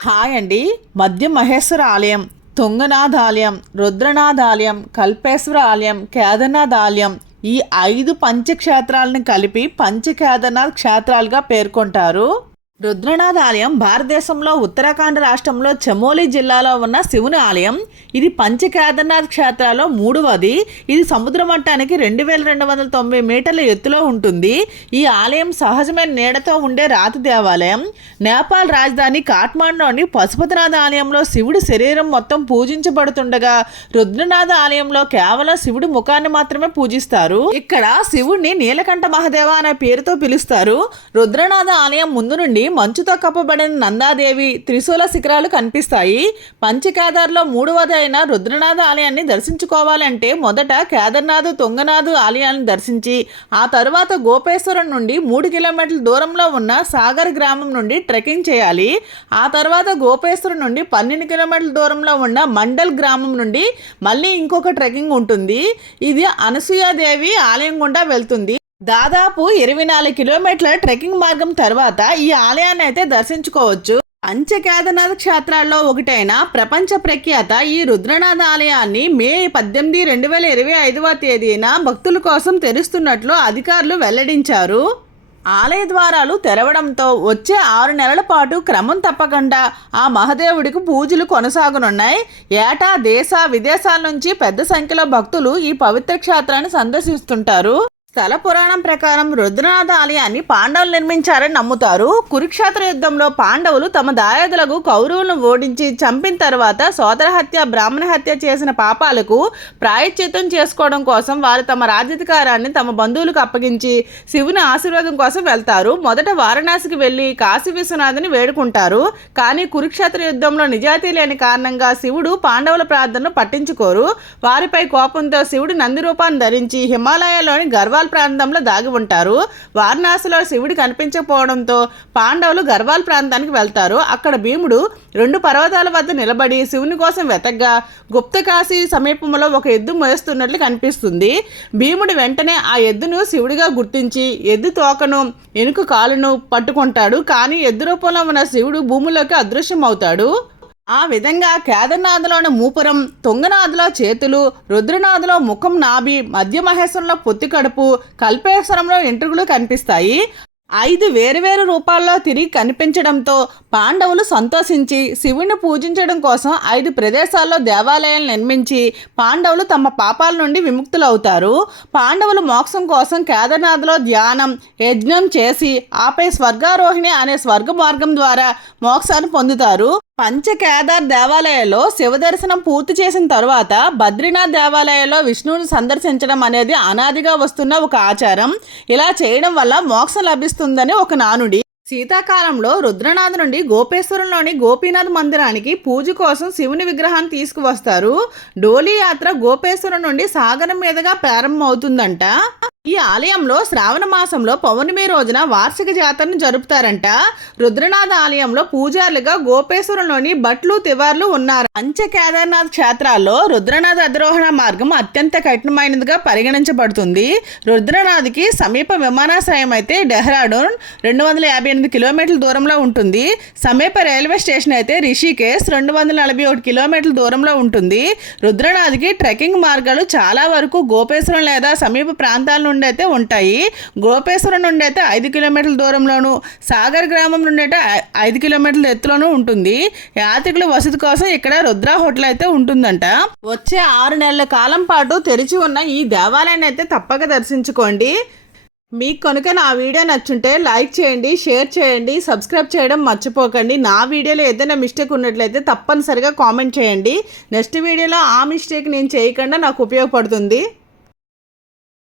Hi అండి. మధ్య మహేశ్వర ఆలయం, తుంగనాథ ఆలయం, రుద్రనాథ ఆలయం, కల్పేశ్వర ఆలయం, కేదార్నాథ్ ఆలయం ఈ 5 పంచక్షేత్రాలను కలిపి పంచకేదార్నాథ్ క్షేత్రాలుగా పేర్కొంటారు. రుద్రనాథ ఆలయం భారతదేశంలో ఉత్తరాఖండ్ రాష్ట్రంలో చమోలి జిల్లాలో ఉన్న శివుని ఆలయం. ఇది పంచకేదార్నాథ్ క్షేత్రాల్లో 3వది. ఇది సముద్ర మట్టానికి 2290 మీటర్ల ఎత్తులో ఉంటుంది. ఈ ఆలయం సహజమైన నీడతో ఉండే రాతి దేవాలయం. నేపాల్ రాజధాని కాఠ్మండూలోని పశుపతినాథ ఆలయంలో శివుడి శరీరం మొత్తం పూజించబడుతుండగా రుద్రనాథ ఆలయంలో కేవలం శివుడి ముఖాన్ని మాత్రమే పూజిస్తారు. ఇక్కడ శివుడిని నీలకంఠ మహాదేవ అనే పేరుతో పిలుస్తారు. రుద్రనాథ ఆలయం ముందు నుండి మంచుతో కప్పబడిన నందాదేవి, త్రిశూల శిఖరాలు కనిపిస్తాయి. పంచకేదార్లో 3వది అయిన రుద్రనాథ ఆలయాన్ని దర్శించుకోవాలంటే మొదట కేదార్నాథ్, తుంగనాథ్ ఆలయాన్ని దర్శించి ఆ తరువాత గోపేశ్వరం నుండి 3 కిలోమీటర్ల దూరంలో ఉన్న సాగర్ గ్రామం నుండి ట్రెక్కింగ్ చేయాలి. ఆ తర్వాత గోపేశ్వరం నుండి 12 కిలోమీటర్ల దూరంలో ఉన్న మండల్ గ్రామం నుండి మళ్ళీ ఇంకొక ట్రెక్కింగ్ ఉంటుంది. ఇది అనసూయాదేవి ఆలయం గుండా వెళ్తుంది. దాదాపు 24 కిలోమీటర్ల ట్రెక్కింగ్ మార్గం తర్వాత ఈ ఆలయాన్ని అయితే దర్శించుకోవచ్చు. పంచకేదార్నాథ్ క్షేత్రాల్లో ఒకటైన ప్రపంచ ప్రఖ్యాత ఈ రుద్రనాథ ఆలయాన్ని మే 18, 2025వ తేదీన భక్తుల కోసం తెరుస్తున్నట్లు అధికారులు వెల్లడించారు. ఆలయ ద్వారాలు తెరవడంతో వచ్చే 6 నెలల పాటు క్రమం తప్పకుండా ఆ మహాదేవుడికి పూజలు కొనసాగనున్నాయి. ఏటా దేశ విదేశాల నుంచి పెద్ద సంఖ్యలో భక్తులు ఈ పవిత్ర క్షేత్రాన్ని సందర్శిస్తుంటారు. స్థల పురాణం ప్రకారం రుద్రనాథ ఆలయాన్ని పాండవులు నిర్మించారని నమ్ముతారు. కురుక్షేత్ర యుద్ధంలో పాండవులు తమ దాయాదులకు కౌరవులను ఓడించి చంపిన తర్వాత సోదర హత్య, బ్రాహ్మణ హత్య చేసిన పాపాలకు ప్రాయశ్చిత్తం చేసుకోవడం కోసం వారు తమ రాజ్యాధికారాన్ని తమ బంధువులకు అప్పగించి శివుని ఆశీర్వాదం కోసం వెళ్తారు. మొదట వారణాసికి వెళ్ళి కాశీ విశ్వనాథుని వేడుకుంటారు. కానీ కురుక్షేత్ర యుద్ధంలో నిజాయితీ లేని కారణంగా శివుడు పాండవుల ప్రార్థనను పట్టించుకోరు. వారిపై కోపంతో శివుడు నంది రూపాన్ని ధరించి హిమాలయాల్లోని గర్వాల్ ప్రాంతంలో దాగి ఉంటారు. వారణాసిలో శివుడు కనిపించకపోవడంతో పాండవులు గర్వాల్ ప్రాంతానికి వెళ్తారు. అక్కడ భీముడు 2 పర్వతాల వద్ద నిలబడి శివుని కోసం వెతగ్గా గుప్తకాశీ సమీపంలో ఒక ఎద్దు మోస్తున్నట్లు కనిపిస్తుంది. భీముడు వెంటనే ఆ ఎద్దును శివుడిగా గుర్తించి ఎద్దు తోకను, ఎనుక కాలును పట్టుకుంటాడు. కానీ ఎద్దు రూపంలో ఉన్న శివుడు భూమిలోకి అదృశ్యమవుతాడు. ఆ విధంగా కేదార్నాథ్లోని మూపురం, తుంగనాథ్లో చేతులు, రుద్రనాథ్లో ముఖం, నాభి, మధ్య మహేశ్వరంలో పొత్తి కడుపు, కల్పేశ్వరంలో ఎంట్రుకలు కనిపిస్తాయి. 5 వేరువేరు రూపాల్లో తిరిగి కనిపించడంతో పాండవులు సంతోషించి శివుని పూజించడం కోసం 5 ప్రదేశాల్లో దేవాలయాలు నిర్మించి పాండవులు తమ పాపాల నుండి విముక్తులవుతారు. పాండవులు మోక్షం కోసం కేదార్నాథ్లో ధ్యానం, యజ్ఞం చేసి ఆపై స్వర్గారోహిణి అనే స్వర్గ మార్గం ద్వారా మోక్షాన్ని పొందుతారు. పంచకేదార్ దేవాలయాల్లో శివదర్శనం పూర్తి చేసిన తరువాత బద్రీనాథ్ దేవాలయంలో విష్ణువుని సందర్శించడం అనేది అనాదిగా వస్తున్న ఒక ఆచారం. ఇలా చేయడం వల్ల మోక్షం లభిస్తుందని ఒక నానుడి. శీతాకాలంలో రుద్రనాథ్ నుండి గోపేశ్వరంలోని గోపీనాథ్ మందిరానికి పూజ కోసం శివుని విగ్రహాన్ని తీసుకువస్తారు. డోలీ యాత్ర గోపేశ్వరం నుండి సాగరం మీదుగా ప్రారంభమవుతుందంట. ఈ ఆలయంలో శ్రావణ మాసంలో పౌర్ణమి రోజున వార్షిక జాతరను జరుపుతారంట. రుద్రనాథ ఆలయంలో పూజారులుగా గోపేశ్వరంలోని భట్లు, తివార్లు ఉన్నారు. పంచకేదార్నాథ్ క్షేత్రాల్లో రుద్రనాథ్ అధిరోహణ మార్గం అత్యంత కఠినమైనదిగా పరిగణించబడుతుంది. రుద్రనాథ్కి సమీప విమానాశ్రయం అయితే డెహ్రాడూన్ 258 కిలోమీటర్ల దూరంలో ఉంటుంది. సమీప రైల్వే స్టేషన్ అయితే రిషికేశ్ 241 కిలోమీటర్ల దూరంలో ఉంటుంది. రుద్రనాథ్కి ట్రెక్కింగ్ మార్గాలు చాలా వరకు గోపేశ్వరం లేదా సమీప ప్రాంతాల నుండి అయితే ఉంటాయి. గోపేశ్వరం నుండి అయితే 5 కిలోమీటర్ల దూరంలోను, సాగర్ గ్రామం నుండి అయితే 5 కిలోమీటర్ల ఎత్తులోనూ ఉంటుంది. యాత్రికుల వసతి కోసం ఇక్కడ రుద్ర హోటల్ అయితే ఉంటుందంట. వచ్చే 6 నెలల కాలం పాటు తెరిచి ఉన్న ఈ దేవాలయాన్ని అయితే తప్పక దర్శించుకోండి. మీకు కనుక నా వీడియో నచ్చుంటే లైక్ చేయండి, షేర్ చేయండి, సబ్స్క్రైబ్ చేయడం మర్చిపోకండి. నా వీడియోలో ఏదైనా మిస్టేక్ ఉన్నట్లయితే తప్పనిసరిగా కామెంట్ చేయండి. నెక్స్ట్ వీడియోలో ఆ మిస్టేక్ నేను చేయకుండా నాకు ఉపయోగపడుతుంది.